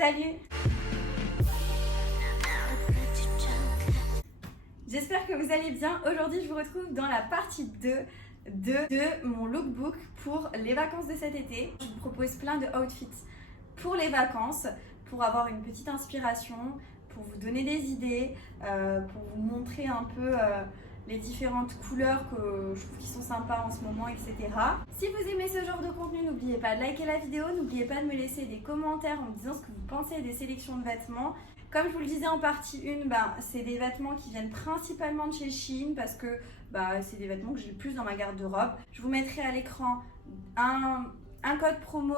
Salut! J'espère que vous allez bien. Aujourd'hui, je vous retrouve dans la partie 2 de mon lookbook pour les vacances de cet été. Je vous propose plein de outfits pour les vacances, pour avoir une petite inspiration, pour vous donner des idées, pour vous montrer un peu les différentes couleurs que je trouve qui sont sympas en ce moment, etc. Si vous aimez ce genre de contenu, n'oubliez pas de liker la vidéo, n'oubliez pas de me laisser des commentaires en me disant ce que vous pensez des sélections de vêtements. Comme je vous le disais en partie 1, c'est des vêtements qui viennent principalement de chez Shein parce que c'est des vêtements que j'ai le plus dans ma garde-robe. Je vous mettrai à l'écran un code promo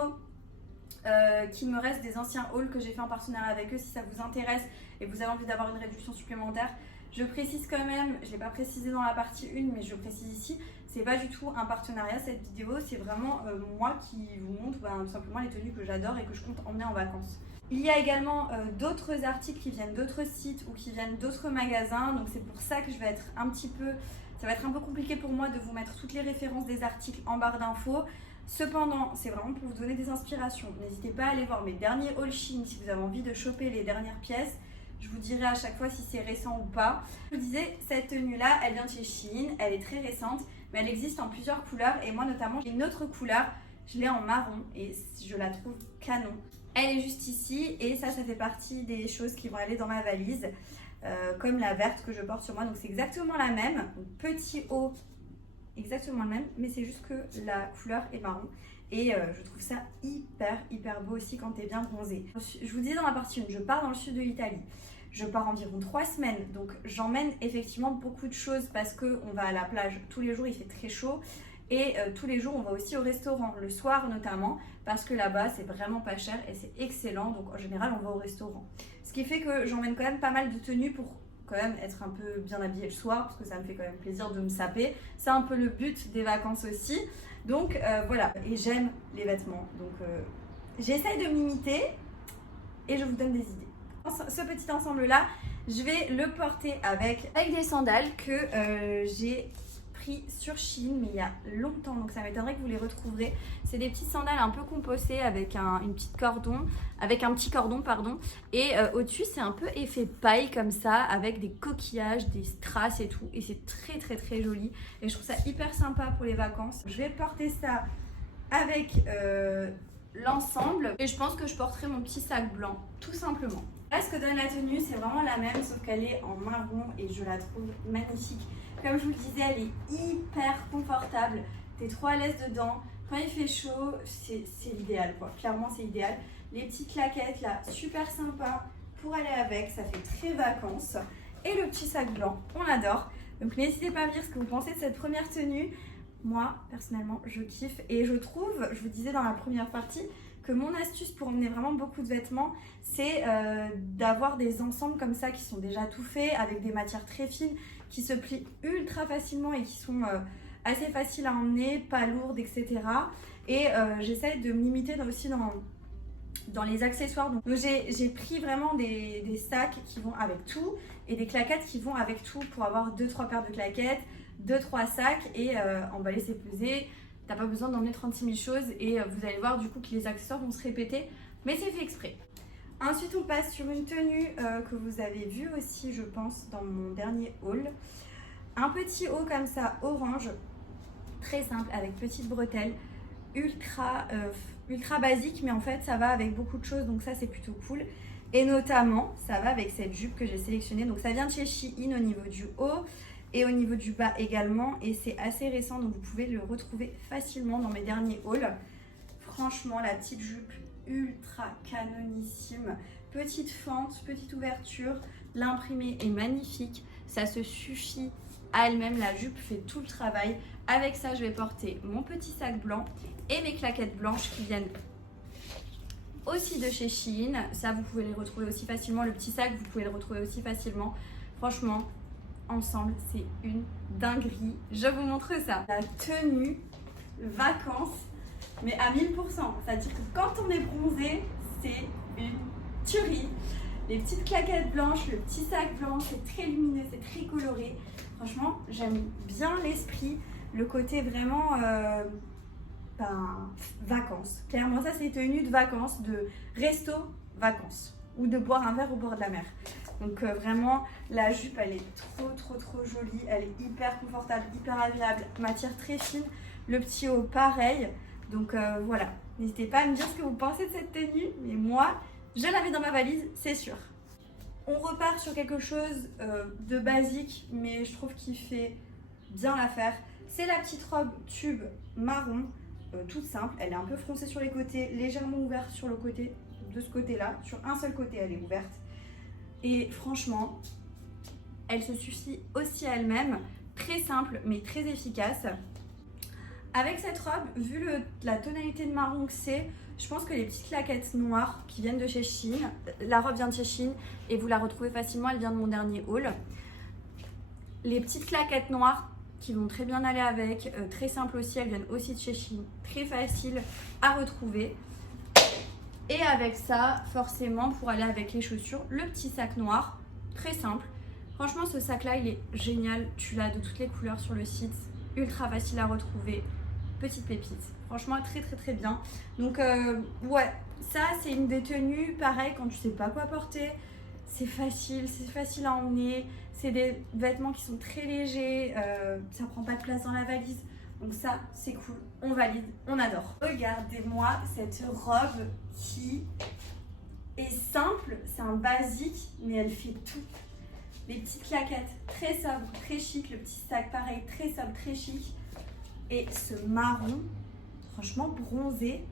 qui me reste des anciens hauls que j'ai fait en partenariat avec eux si ça vous intéresse et que vous avez envie d'avoir une réduction supplémentaire. Je précise quand même, je ne l'ai pas précisé dans la partie 1 mais je précise ici, c'est pas du tout un partenariat cette vidéo, c'est vraiment moi qui vous montre tout simplement les tenues que j'adore et que je compte emmener en vacances. Il y a également d'autres articles qui viennent d'autres sites ou qui viennent d'autres magasins, donc c'est pour ça que ça va être un peu compliqué pour moi de vous mettre toutes les références des articles en barre d'infos. Cependant, c'est vraiment pour vous donner des inspirations. N'hésitez pas à aller voir mes derniers haul Shein si vous avez envie de choper les dernières pièces. Je vous dirai à chaque fois si c'est récent ou pas. Je vous disais, cette tenue-là, elle vient de chez Shein, elle est très récente, mais elle existe en plusieurs couleurs et moi notamment, j'ai une autre couleur, je l'ai en marron et je la trouve canon. Elle est juste ici et ça fait partie des choses qui vont aller dans ma valise, comme la verte que je porte sur moi. Donc c'est exactement la même, donc, petit haut, exactement le même, mais c'est juste que la couleur est marron. Et je trouve ça hyper beau aussi quand t'es bien bronzé. Je vous disais dans la partie 1, je pars dans le sud de l'Italie. Je pars environ 3 semaines, donc j'emmène effectivement beaucoup de choses parce qu'on va à la plage tous les jours, il fait très chaud. Et tous les jours, on va aussi au restaurant, le soir notamment, parce que là-bas, c'est vraiment pas cher et c'est excellent. Donc en général, on va au restaurant. Ce qui fait que j'emmène quand même pas mal de tenues pour quand même être un peu bien habillée le soir, parce que ça me fait quand même plaisir de me saper. C'est un peu le but des vacances aussi. Donc voilà, et j'aime les vêtements. Donc j'essaye de m'imiter et je vous donne des idées. Ce petit ensemble-là, je vais le porter avec des sandales que j'ai pris sur Shein mais il y a longtemps, donc ça m'étonnerait que vous les retrouverez. C'est des petites sandales un peu compostées avec un petit cordon et au-dessus c'est un peu effet paille comme ça avec des coquillages, des strass et tout, et c'est très joli et je trouve ça hyper sympa pour les vacances. Je vais porter ça avec l'ensemble et je pense que je porterai mon petit sac blanc tout simplement. Là, ce que donne la tenue, c'est vraiment la même, sauf qu'elle est en marron et je la trouve magnifique. Comme je vous le disais, elle est hyper confortable. T'es trop à l'aise dedans. Quand il fait chaud, c'est l'idéal quoi. Clairement, c'est idéal. Les petites claquettes là, super sympa pour aller avec. Ça fait très vacances. Et le petit sac blanc, on l'adore. Donc n'hésitez pas à me dire ce que vous pensez de cette première tenue. Moi, personnellement, je kiffe. Et je trouve, je vous disais dans la première partie, que mon astuce pour emmener vraiment beaucoup de vêtements, c'est d'avoir des ensembles comme ça qui sont déjà tout faits, avec des matières très fines, qui se plient ultra facilement et qui sont assez faciles à emmener, pas lourdes, etc. Et j'essaie de me limiter aussi dans les accessoires. Donc j'ai pris vraiment des sacs qui vont avec tout et des claquettes qui vont avec tout pour avoir 2-3 paires de claquettes, 2-3 sacs et emballer c'est pesé. T'as pas besoin d'emmener 36 000 choses et vous allez voir du coup que les accessoires vont se répéter, mais c'est fait exprès. Ensuite, on passe sur une tenue que vous avez vue aussi, je pense, dans mon dernier haul. Un petit haut comme ça, orange, très simple, avec petite bretelle, ultra basique, mais en fait, ça va avec beaucoup de choses, donc ça, c'est plutôt cool. Et notamment, ça va avec cette jupe que j'ai sélectionnée. Donc, ça vient de chez Shein au niveau du haut et au niveau du bas également. Et c'est assez récent, donc vous pouvez le retrouver facilement dans mes derniers hauls. Franchement, la petite jupe ultra canonissime, petite fente, petite ouverture, l'imprimé est magnifique, ça se suffit à elle-même, la jupe fait tout le travail. Avec ça, je vais porter mon petit sac blanc et mes claquettes blanches qui viennent aussi de chez Shein. Ça, vous pouvez les retrouver aussi facilement. Le petit sac, vous pouvez le retrouver aussi facilement. Franchement, ensemble, c'est une dinguerie. Je vous montre ça. La tenue vacances, mais à 1000%. C'est-à-dire que quand on est bronzé, c'est une tuerie. Les petites claquettes blanches, le petit sac blanc, c'est très lumineux, c'est très coloré. Franchement, j'aime bien l'esprit, le côté vraiment vacances. Clairement, ça c'est tenue de vacances, de resto vacances ou de boire un verre au bord de la mer. Donc vraiment, la jupe, elle est trop jolie, elle est hyper confortable, hyper agréable, matière très fine. Le petit haut, pareil. Donc voilà, n'hésitez pas à me dire ce que vous pensez de cette tenue, mais moi, je l'avais dans ma valise, c'est sûr. On repart sur quelque chose de basique, mais je trouve qu'il fait bien l'affaire. C'est la petite robe tube marron, toute simple. Elle est un peu froncée sur les côtés, légèrement ouverte sur le côté, de ce côté-là. Sur un seul côté, elle est ouverte. Et franchement, elle se suffit aussi à elle-même. Très simple, mais très efficace. Avec cette robe, vu la tonalité de marron que c'est, je pense que les petites claquettes noires qui viennent de chez Shein, la robe vient de chez Shein et vous la retrouvez facilement, elle vient de mon dernier haul. Les petites claquettes noires qui vont très bien aller avec, très simples aussi, elles viennent aussi de chez Shein, très facile à retrouver. Et avec ça, forcément, pour aller avec les chaussures, le petit sac noir, très simple. Franchement, ce sac-là, il est génial, tu l'as de toutes les couleurs sur le site, ultra facile à retrouver. Petite pépite, franchement très bien. Donc ouais, ça c'est une des tenues, pareil, quand tu sais pas quoi porter, c'est facile à emmener, c'est des vêtements qui sont très légers, ça prend pas de place dans la valise, donc ça c'est cool, on valide, on adore. Regardez-moi cette robe qui est simple, c'est un basique, mais elle fait tout. Les petites claquettes, très sobre, très chic, le petit sac pareil, très sobre, très chic. Et ce marron, franchement bronzé,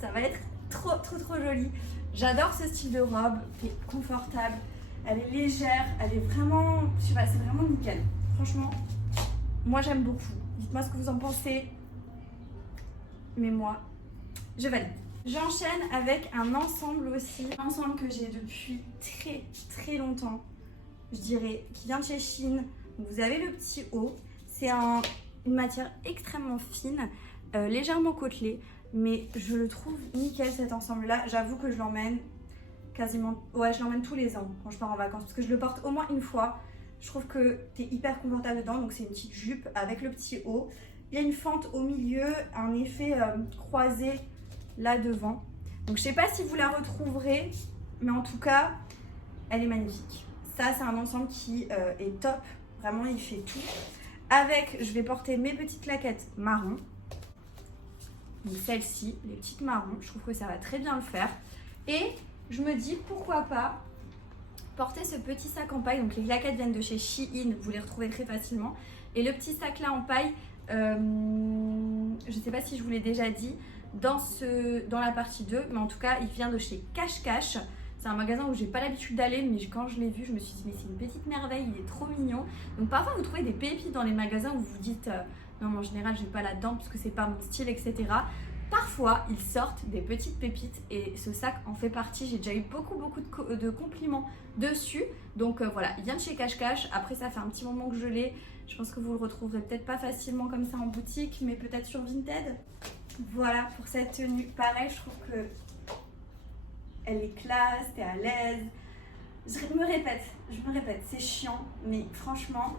ça va être trop joli. J'adore ce style de robe, elle est confortable, elle est légère, elle est vraiment, je sais pas, c'est vraiment nickel. Franchement, moi j'aime beaucoup. Dites-moi ce que vous en pensez. Mais moi, je valide. J'enchaîne avec un ensemble aussi, un ensemble que j'ai depuis très longtemps, je dirais, qui vient de chez Shein. Vous avez le petit haut, c'est une matière extrêmement fine, légèrement côtelée, mais je le trouve nickel cet ensemble là. J'avoue que je l'emmène quasiment, ouais, je l'emmène tous les ans quand je pars en vacances parce que je le porte au moins une fois. Je trouve que tu es hyper confortable dedans. Donc c'est une petite jupe avec le petit haut, il y a une fente au milieu, un effet croisé là devant. Donc je sais pas si vous la retrouverez, mais en tout cas elle est magnifique. Ça c'est un ensemble qui est top, vraiment il fait tout. Avec, je vais porter mes petites claquettes marron. Donc celles-ci, les petites marrons, je trouve que ça va très bien le faire. Et je me dis pourquoi pas porter ce petit sac en paille. Donc les claquettes viennent de chez Shein, vous les retrouvez très facilement. Et le petit sac là en paille, je ne sais pas si je vous l'ai déjà dit dans la partie 2, mais en tout cas il vient de chez Cash Cash. C'est un magasin où j'ai pas l'habitude d'aller, mais quand je l'ai vu, je me suis dit mais c'est une petite merveille, il est trop mignon. Donc parfois vous trouvez des pépites dans les magasins où vous vous dites non mais en général je vais pas là-dedans parce que c'est pas mon style, etc. Parfois ils sortent des petites pépites et ce sac en fait partie. J'ai déjà eu beaucoup de compliments dessus. Donc voilà, il vient de chez Cash Cash. Après ça fait un petit moment que je l'ai. Je pense que vous le retrouverez peut-être pas facilement comme ça en boutique, mais peut-être sur Vinted. Voilà pour cette tenue. Pareil, je trouve que elle est classe, t'es à l'aise. Je me répète, c'est chiant, mais franchement,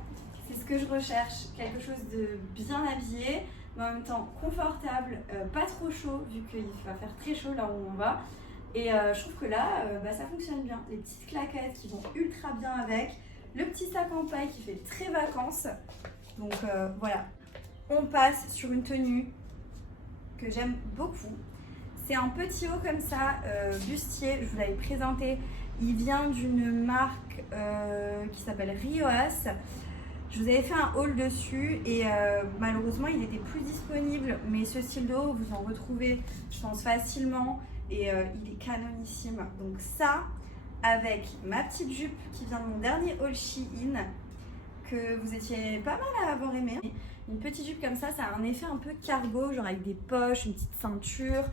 c'est ce que je recherche. Quelque chose de bien habillé, mais en même temps confortable, pas trop chaud, vu qu'il va faire très chaud là où on va. Et je trouve que là, ça fonctionne bien. Les petites claquettes qui vont ultra bien avec. Le petit sac en paille qui fait très vacances. Donc voilà, on passe sur une tenue que j'aime beaucoup. C'est un petit haut comme ça, bustier, je vous l'avais présenté. Il vient d'une marque qui s'appelle Rioas. Je vous avais fait un haul dessus et malheureusement il n'était plus disponible. Mais ce style de haut, vous en retrouvez, je pense, facilement. Et il est canonissime. Donc ça, avec ma petite jupe qui vient de mon dernier haul Shein, que vous étiez pas mal à avoir aimé. Une petite jupe comme ça a un effet un peu cargo, genre avec des poches, une petite ceinture,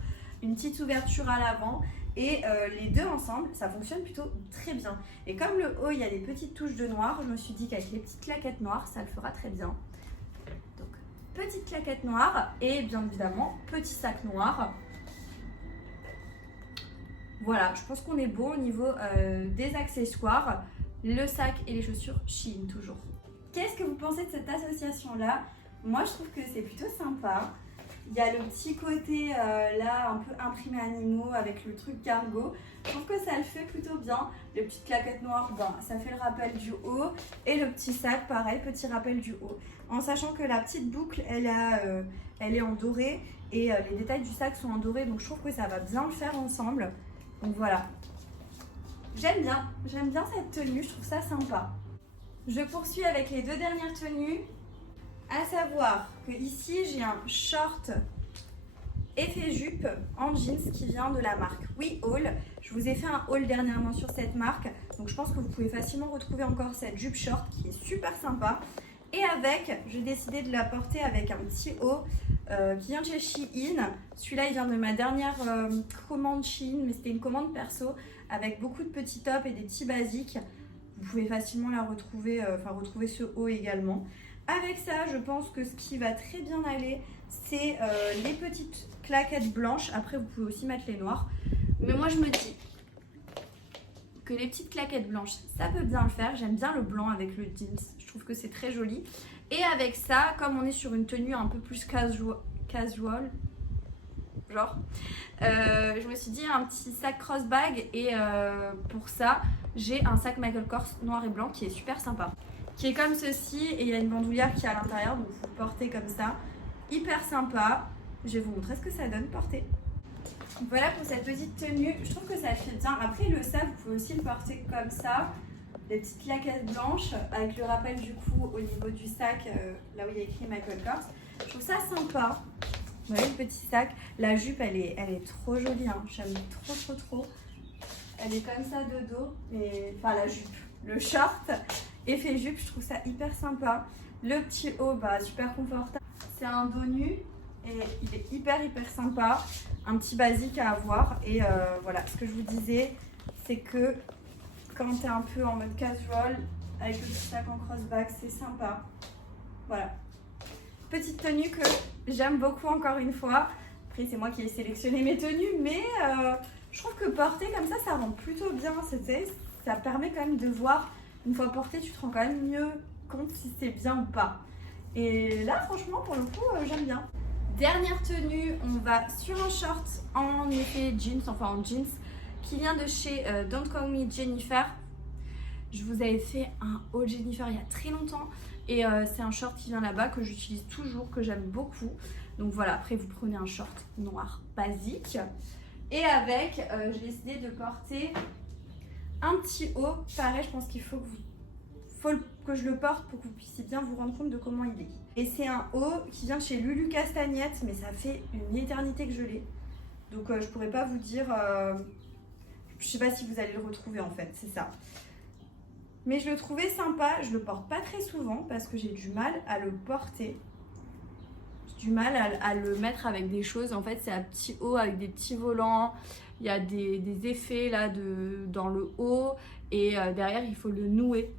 une petite ouverture à l'avant. Et les deux ensemble, ça fonctionne plutôt très bien. Et comme le haut, il y a des petites touches de noir, je me suis dit qu'avec les petites claquettes noires, ça le fera très bien. Donc, petite claquette noire et bien évidemment, petit sac noir. Voilà, je pense qu'on est bon au niveau des accessoires. Le sac et les chaussures Shein toujours. Qu'est-ce que vous pensez de cette association-là? Moi, je trouve que c'est plutôt sympa. Il y a le petit côté là un peu imprimé animaux avec le truc cargo. Je trouve que ça le fait plutôt bien. Les petites claquettes noires, ben, ça fait le rappel du haut. Et le petit sac, pareil, petit rappel du haut. En sachant que la petite boucle, elle est en doré. Et les détails du sac sont en doré. Donc je trouve que ça va bien le faire ensemble. Donc voilà. J'aime bien cette tenue, je trouve ça sympa. Je poursuis avec les deux dernières tenues. À savoir que ici j'ai un short effet jupe en jeans qui vient de la marque WeHaul. Je vous ai fait un haul dernièrement sur cette marque, donc je pense que vous pouvez facilement retrouver encore cette jupe short qui est super sympa. Et avec, j'ai décidé de la porter avec un petit haut qui vient de chez Shein. Celui-là il vient de ma dernière commande Shein, mais c'était une commande perso avec beaucoup de petits tops et des petits basiques. Vous pouvez facilement la retrouver, retrouver ce haut également. Avec ça, je pense que ce qui va très bien aller, c'est les petites claquettes blanches. Après, vous pouvez aussi mettre les noires. Mais moi, je me dis que les petites claquettes blanches, ça peut bien le faire. J'aime bien le blanc avec le jeans. Je trouve que c'est très joli. Et avec ça, comme on est sur une tenue un peu plus casual genre, je me suis dit un petit sac crossbag. Et pour ça, j'ai un sac Michael Kors noir et blanc qui est super sympa. Qui est comme ceci et il y a une bandoulière qui est à l'intérieur, donc vous le portez comme ça, hyper sympa. Je vais vous montrer ce que ça donne porter. Voilà pour cette petite tenue, je trouve que ça fait bien. Après le sac, vous pouvez aussi le porter comme ça, des petites claquettes blanches avec le rappel du cou au niveau du sac, là où il y a écrit Michael Kors. Je trouve ça sympa. Vous voyez le petit sac, la jupe elle est trop jolie, hein. J'aime trop. Elle est comme ça de dos, mais enfin la jupe, le short. Effet jupe, je trouve ça hyper sympa. Le petit haut, bah, super confortable. C'est un dos nu et il est hyper sympa. Un petit basique à avoir. Et voilà, ce que je vous disais, c'est que quand tu es un peu en mode casual, avec le petit sac en crossback, c'est sympa. Voilà. Petite tenue que j'aime beaucoup encore une fois. Après, c'est moi qui ai sélectionné mes tenues, mais je trouve que porter comme ça rend plutôt bien. Ça permet quand même de voir. Une fois porté, tu te rends quand même mieux compte si c'est bien ou pas. Et là, franchement, pour le coup, j'aime bien. Dernière tenue, on va sur un short en effet jeans, en jeans, qui vient de chez Don't Call Me Jennifer. Je vous avais fait un haul Jennifer il y a très longtemps. Et c'est un short qui vient là-bas, que j'utilise toujours, que j'aime beaucoup. Donc voilà, après vous prenez un short noir basique. Et avec, j'ai décidé de porter un petit haut, pareil, je pense qu'il faut que je le porte pour que vous puissiez bien vous rendre compte de comment il est. Et c'est un haut qui vient de chez Lulu Castagnette, mais ça fait une éternité que je l'ai. Donc je pourrais pas vous dire, je sais pas si vous allez le retrouver en fait, c'est ça. Mais je le trouvais sympa, je le porte pas très souvent parce que j'ai du mal à le porter. J'ai du mal à le mettre avec des choses, en fait c'est un petit haut avec des petits volants. Il y a des effets là dans le haut et derrière il faut le nouer,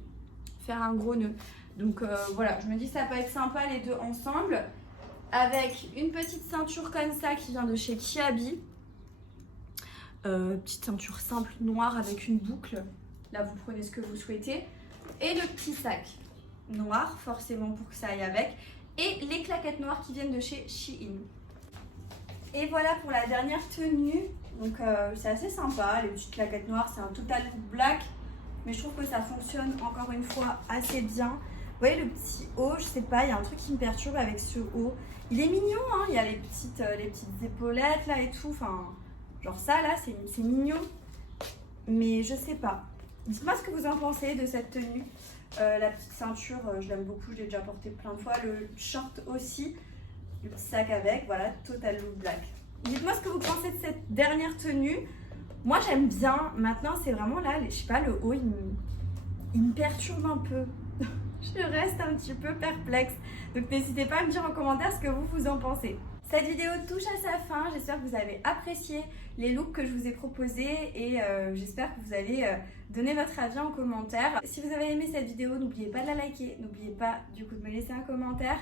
faire un gros nœud. Donc voilà, je me dis ça peut être sympa les deux ensemble. Avec une petite ceinture comme ça qui vient de chez Kiabi. Petite ceinture simple noire avec une boucle. Là vous prenez ce que vous souhaitez. Et le petit sac noir forcément pour que ça aille avec. Et les claquettes noires qui viennent de chez Shein. Et voilà pour la dernière tenue. Donc c'est assez sympa, les petites claquettes noires, c'est un total black, mais je trouve que ça fonctionne encore une fois assez bien. Vous voyez le petit haut, je sais pas, il y a un truc qui me perturbe avec ce haut. Il est mignon, hein, il y a les petites épaulettes là et tout, enfin, genre ça là, c'est mignon, mais je sais pas. Dites-moi ce que vous en pensez de cette tenue. La petite ceinture, je l'aime beaucoup, je l'ai déjà portée plein de fois. Le short aussi, le petit sac avec, voilà, total look black. Dites-moi ce que vous pensez de cette dernière tenue. Moi j'aime bien. Maintenant c'est vraiment là, je sais pas, le haut il me perturbe un peu. Je reste un petit peu perplexe. Donc n'hésitez pas à me dire en commentaire ce que vous en pensez. Cette vidéo touche à sa fin. J'espère que vous avez apprécié les looks que je vous ai proposés et j'espère que vous allez donner votre avis en commentaire. Si vous avez aimé cette vidéo, n'oubliez pas de la liker. N'oubliez pas du coup de me laisser un commentaire,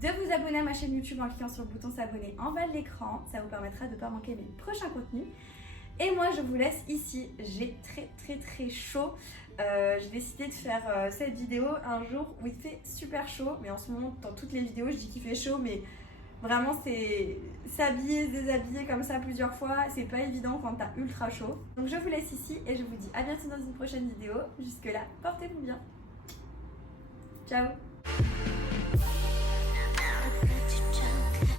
de vous abonner à ma chaîne YouTube en cliquant sur le bouton s'abonner en bas de l'écran. Ça vous permettra de ne pas manquer mes prochains contenus. Et moi je vous laisse ici. J'ai très chaud. J'ai décidé de faire cette vidéo un jour où il fait super chaud. Mais en ce moment dans toutes les vidéos je dis qu'il fait chaud, mais Vraiment, c'est s'habiller, se déshabiller comme ça plusieurs fois, c'est pas évident quand t'as ultra chaud. Donc je vous laisse ici et je vous dis à bientôt dans une prochaine vidéo. Jusque là, portez-vous bien. Ciao.